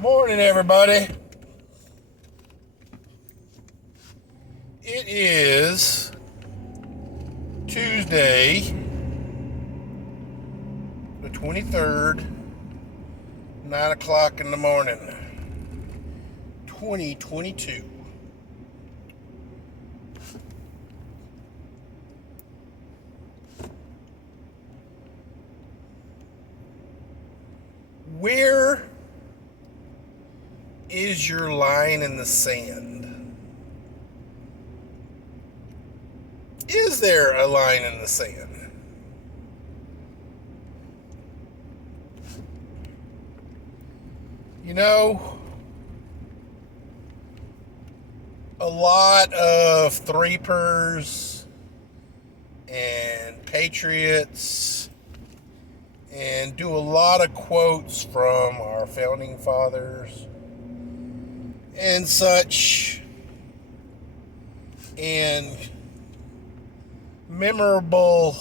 Morning, everybody. It is Tuesday, the 23rd, 9 o'clock in the morning, 2022. Where is your line in the sand? Is there a line in the sand? You know, a lot of threepers and patriots and do a lot of quotes from our founding fathers and such, and memorable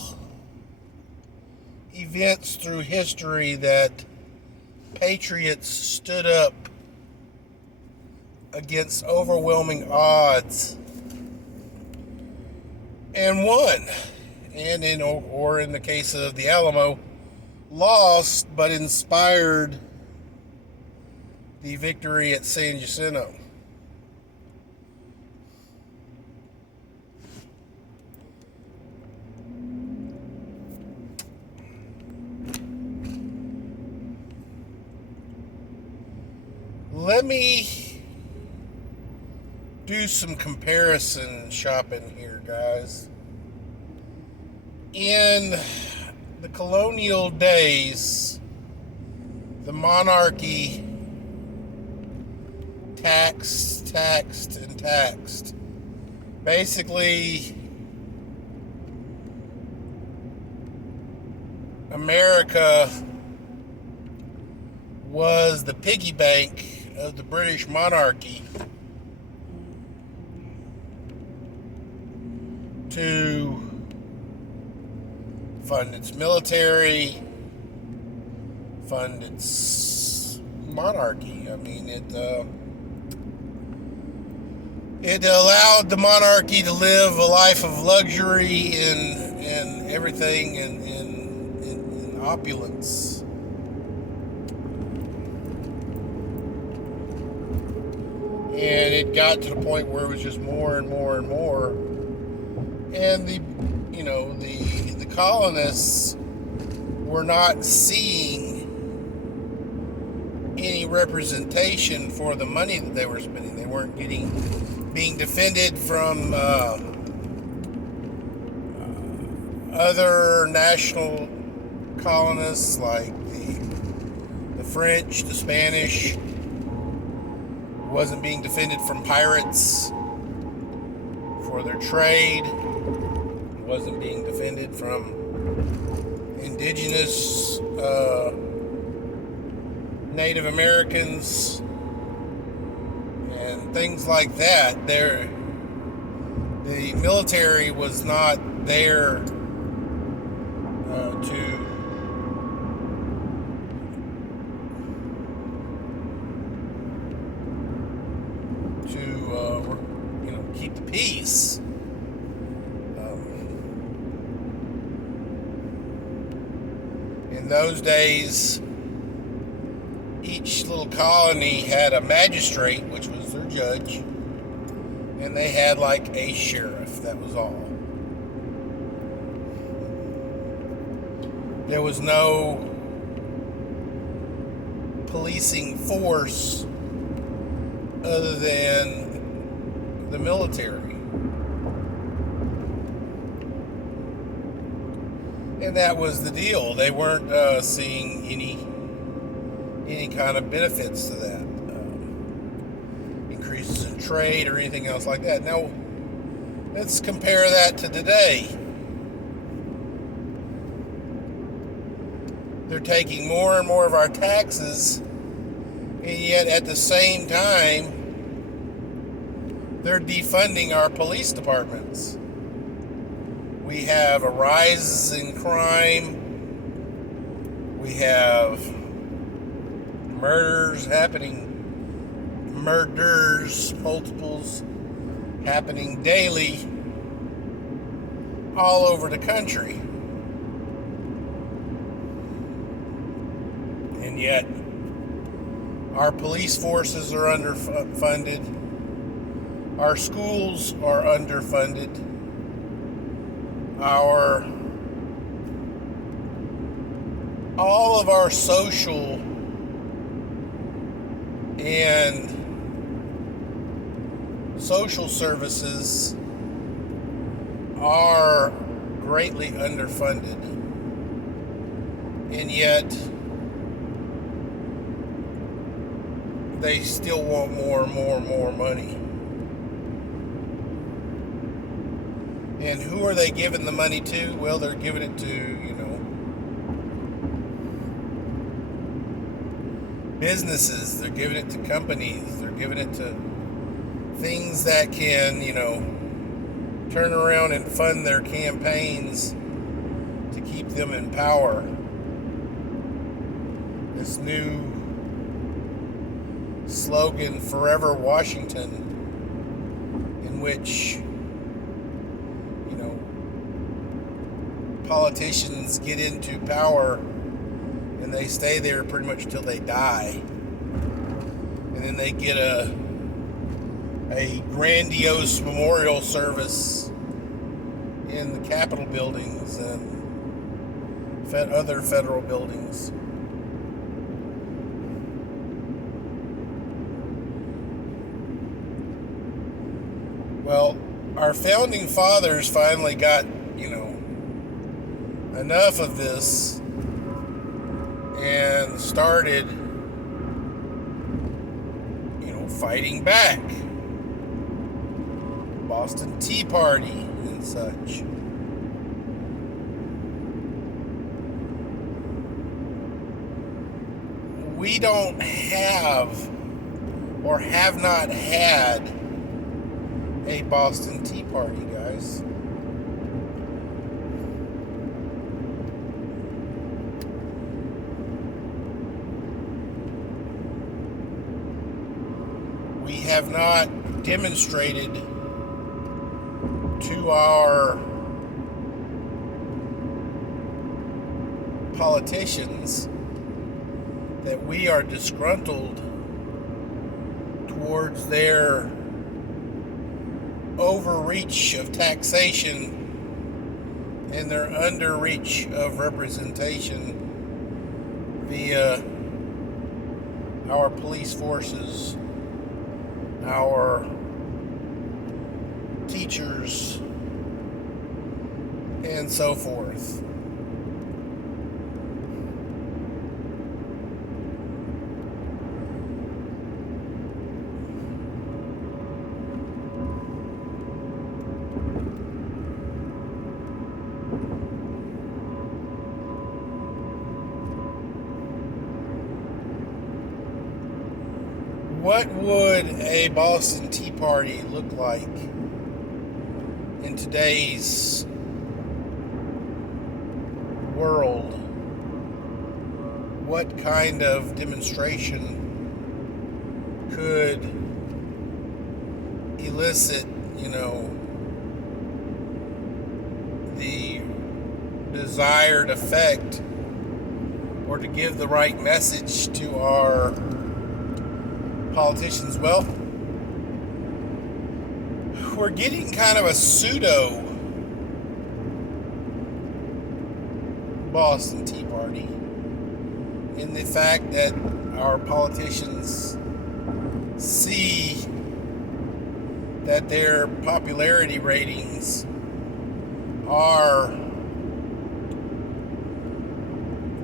events through history that patriots stood up against overwhelming odds and won, and in the case of the Alamo, lost but inspired the victory at San Jacinto. Let me do some comparison shopping here, guys. In the colonial days, the monarchy taxed, and taxed. Basically, America was the piggy bank of the British monarchy to fund its military, fund its monarchy. I mean, it allowed the monarchy to live a life of luxury and everything in opulence. And it got to the point where it was just more and more and more. And the colonists were not seeing any representation for the money that they were spending. They weren't being defended from other national colonists like the French, the Spanish. Wasn't being defended from pirates for their trade. Wasn't being defended from indigenous Native Americans and things like that. The military was not there to keep the peace. In those days, each little colony had a magistrate, which was their judge, and they had like a sheriff. That was all. There was no policing force other than the military. And that was the deal. They weren't seeing any kind of benefits to that. Increases in trade or anything else like that. Now, let's compare that to today. They're taking more and more of our taxes, and yet at the same time, they're defunding our police departments. We have a rise in crime. We have murders, multiples happening daily all over the country. And yet, our police forces are underfunded. Our schools are underfunded. All of our social and social services are greatly underfunded. And yet, they still want more money. And who are they giving the money to? Well, they're giving it to, businesses. They're giving it to companies. They're giving it to things that can, turn around and fund their campaigns to keep them in power. This new slogan, Forever Washington, in which, politicians get into power and they stay there pretty much till they die. And then they get a grandiose memorial service in the Capitol buildings and other federal buildings. Well, our founding fathers finally got, enough of this and started, fighting back. Boston Tea Party and such. We don't have or have not had a Boston Tea Party, guys. We have not demonstrated to our politicians that we are disgruntled towards their overreach of taxation and their underreach of representation via our police forces, our teachers, and so forth. What would a Boston Tea Party look like in today's world? What kind of demonstration could elicit, the desired effect, or to give the right message to our politicians? Well, we're getting kind of a pseudo Boston Tea Party in the fact that our politicians see that their popularity ratings are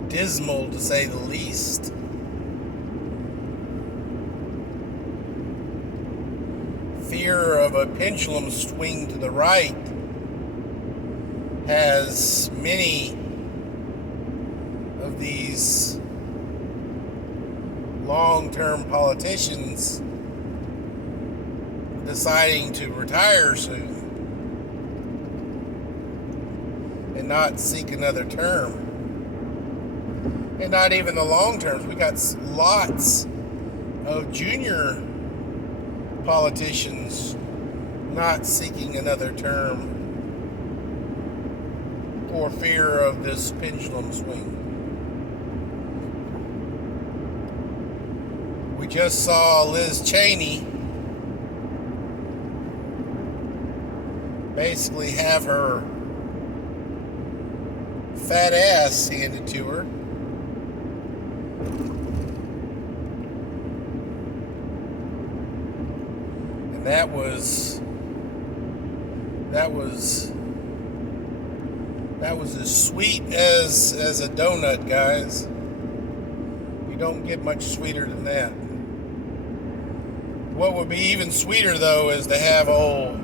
dismal, to say the least. Fear of a pendulum swing to the right has many of these long-term politicians deciding to retire soon and not seek another term. And not even the long terms. We got lots of junior politicians not seeking another term for fear of this pendulum swing. We just saw Liz Cheney basically have her fat ass handed to her. And that was as sweet as a donut, guys. You don't get much sweeter than that. What would be even sweeter, though, is to have old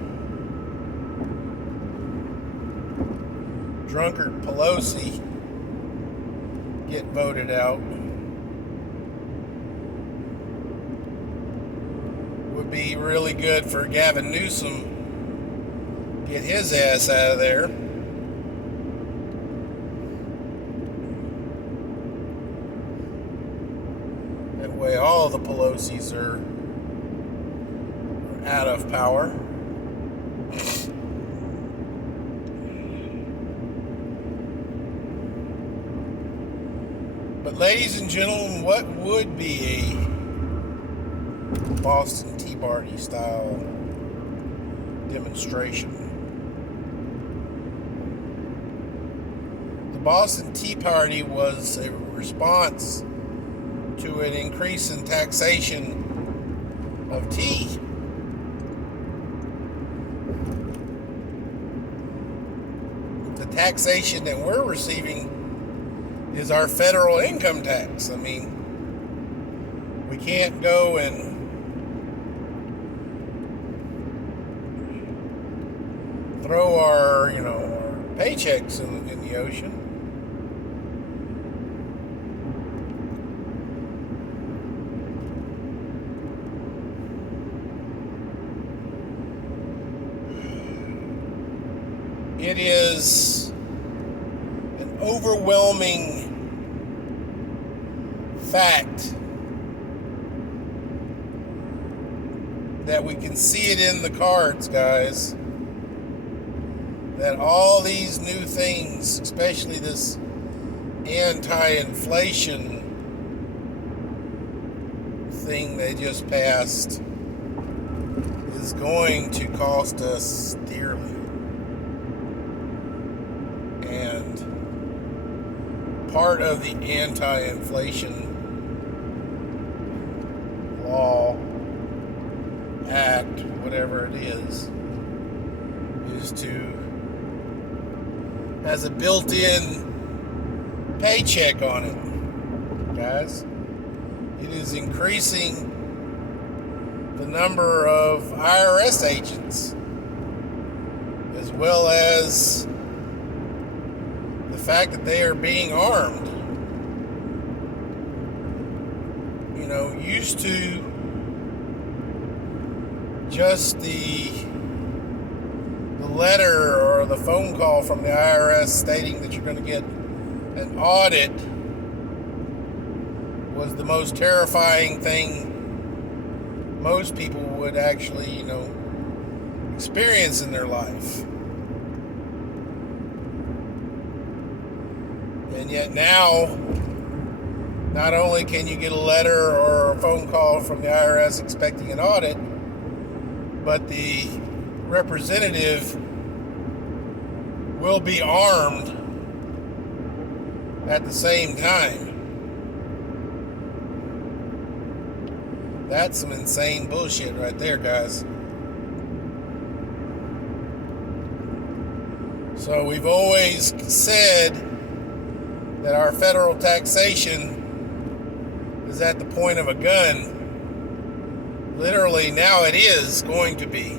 drunkard Pelosi get voted out. Would be really good for Gavin Newsom. Get his ass out of there. That way all of the Pelosi's are out of power. But ladies and gentlemen, what would be a Boston Tea Party style demonstration? The Boston Tea Party was a response to an increase in taxation of tea. The taxation that we're receiving is our federal income tax. I mean, we can't go and throw our, our paychecks in the ocean. It is an overwhelming fact that we can see it in the cards, guys, that all these new things, especially this anti-inflation thing they just passed, is going to cost us dearly. And part of the anti-inflation law, act, whatever it is to, has a built-in paycheck on it, guys. It is increasing the number of IRS agents, as well as the fact that they are being armed. Used to just the letter or the phone call from the IRS stating that you're going to get an audit was the most terrifying thing most people would actually, experience in their life. And yet now, not only can you get a letter or a phone call from the IRS expecting an audit, but the representative will be armed at the same time. That's some insane bullshit right there, guys. So we've always said that our federal taxation is at the point of a gun. Literally, now it is going to be.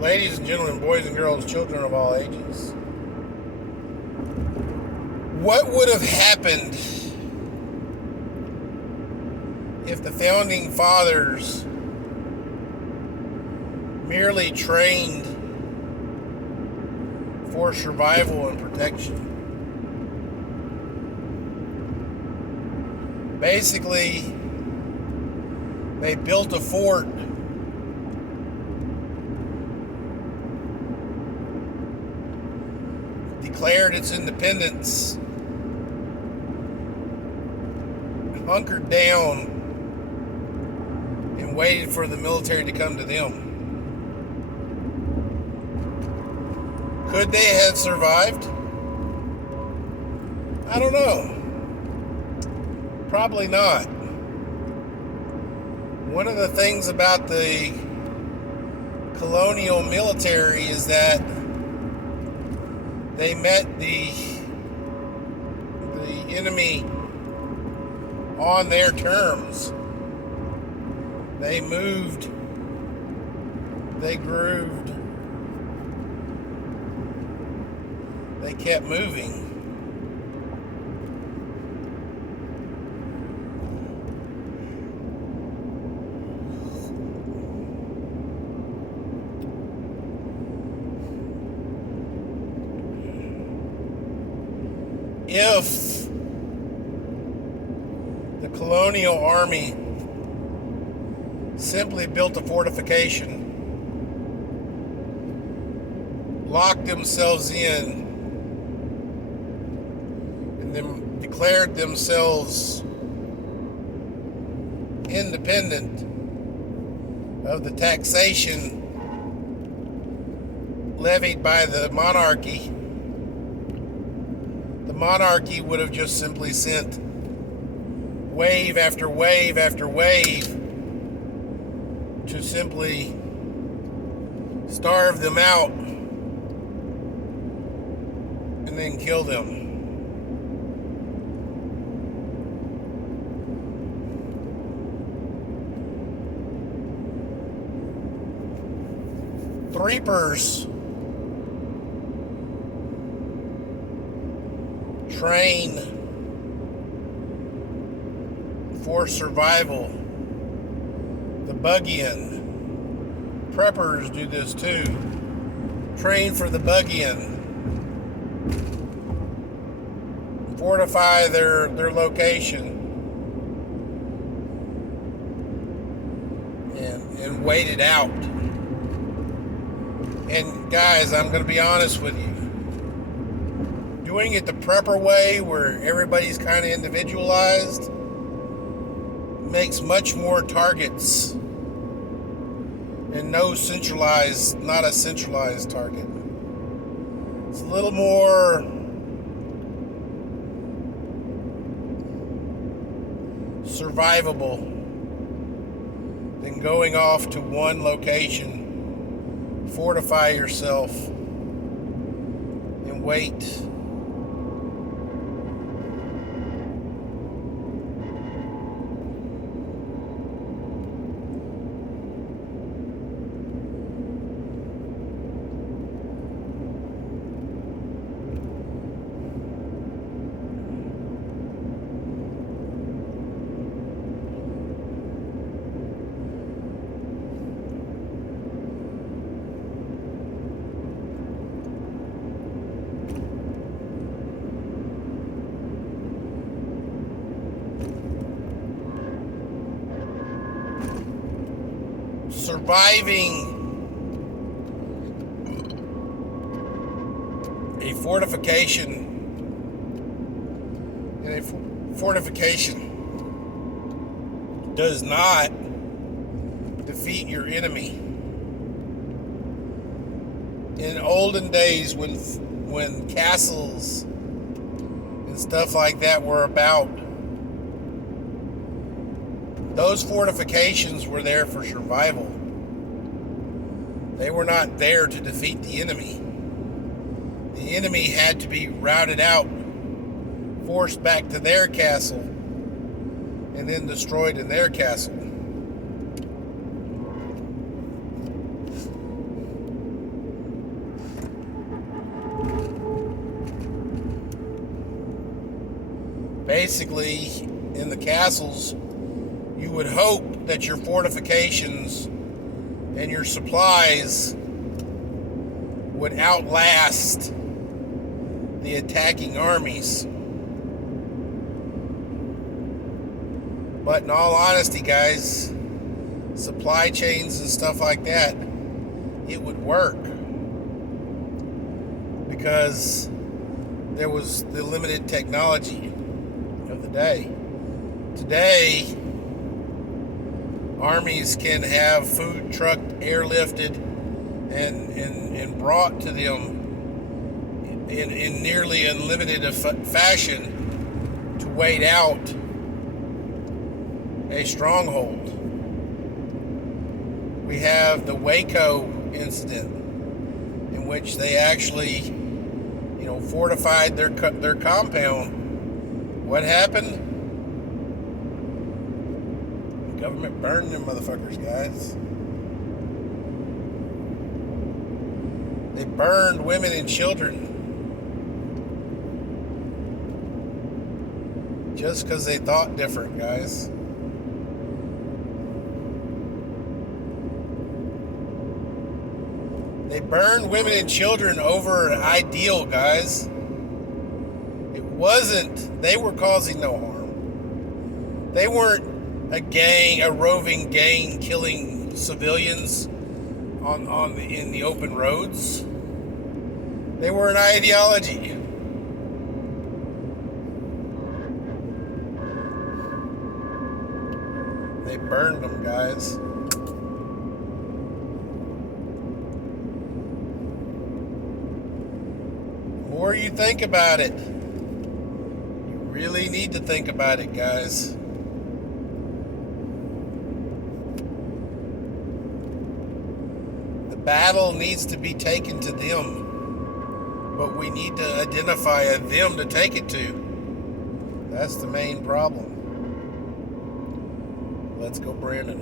Ladies and gentlemen, boys and girls, children of all ages, what would have happened if the founding fathers merely trained for survival and protection. Basically, they built a fort declared its independence, hunkered down, and waited for the military to come to them. Could they have survived? I don't know. Probably not. One of the things about the colonial military is that they met the enemy on their terms. They moved, they grooved, they kept moving. If the colonial army simply built a fortification, locked themselves in, and then declared themselves independent of the taxation levied by the monarchy, the monarchy would have just simply sent wave after wave after wave to simply starve them out and then kill them. The Reapers train for survival. The Buggian preppers do this too. Train for the Buggian. Fortify their location and wait it out. And guys, I'm going to be honest with you. Doing it the prepper way, where everybody's kind of individualized, makes much more targets and not a centralized target. It's a little more survivable than going off to one location, fortify yourself, and wait. Surviving a fortification and a fortification does not defeat your enemy. In olden days, when castles and stuff like that were about, those fortifications were there for survival. They were not there to defeat the enemy. The enemy had to be routed out, forced back to their castle, and then destroyed in their castle. Basically, in the castles, you would hope that your fortifications and your supplies would outlast the attacking armies. But in all honesty, guys, supply chains and stuff like that, it would work because there was the limited technology of the day. Today, armies can have food trucked, airlifted, and brought to them in nearly unlimited fashion to wait out a stronghold. We have the Waco incident, in which they actually, fortified their compound. What happened? The government burned them motherfuckers, guys. They burned women and children just because they thought different, guys. They burned women and children over an ideal, guys. It wasn't, they were causing no harm. They weren't a roving gang killing civilians in the open roads. They were an ideology. They burned them, guys. The more you think about it, you really need to think about it, guys. The battle needs to be taken to them, but we need to identify a them to take it to. That's the main problem. Let's go, Brandon.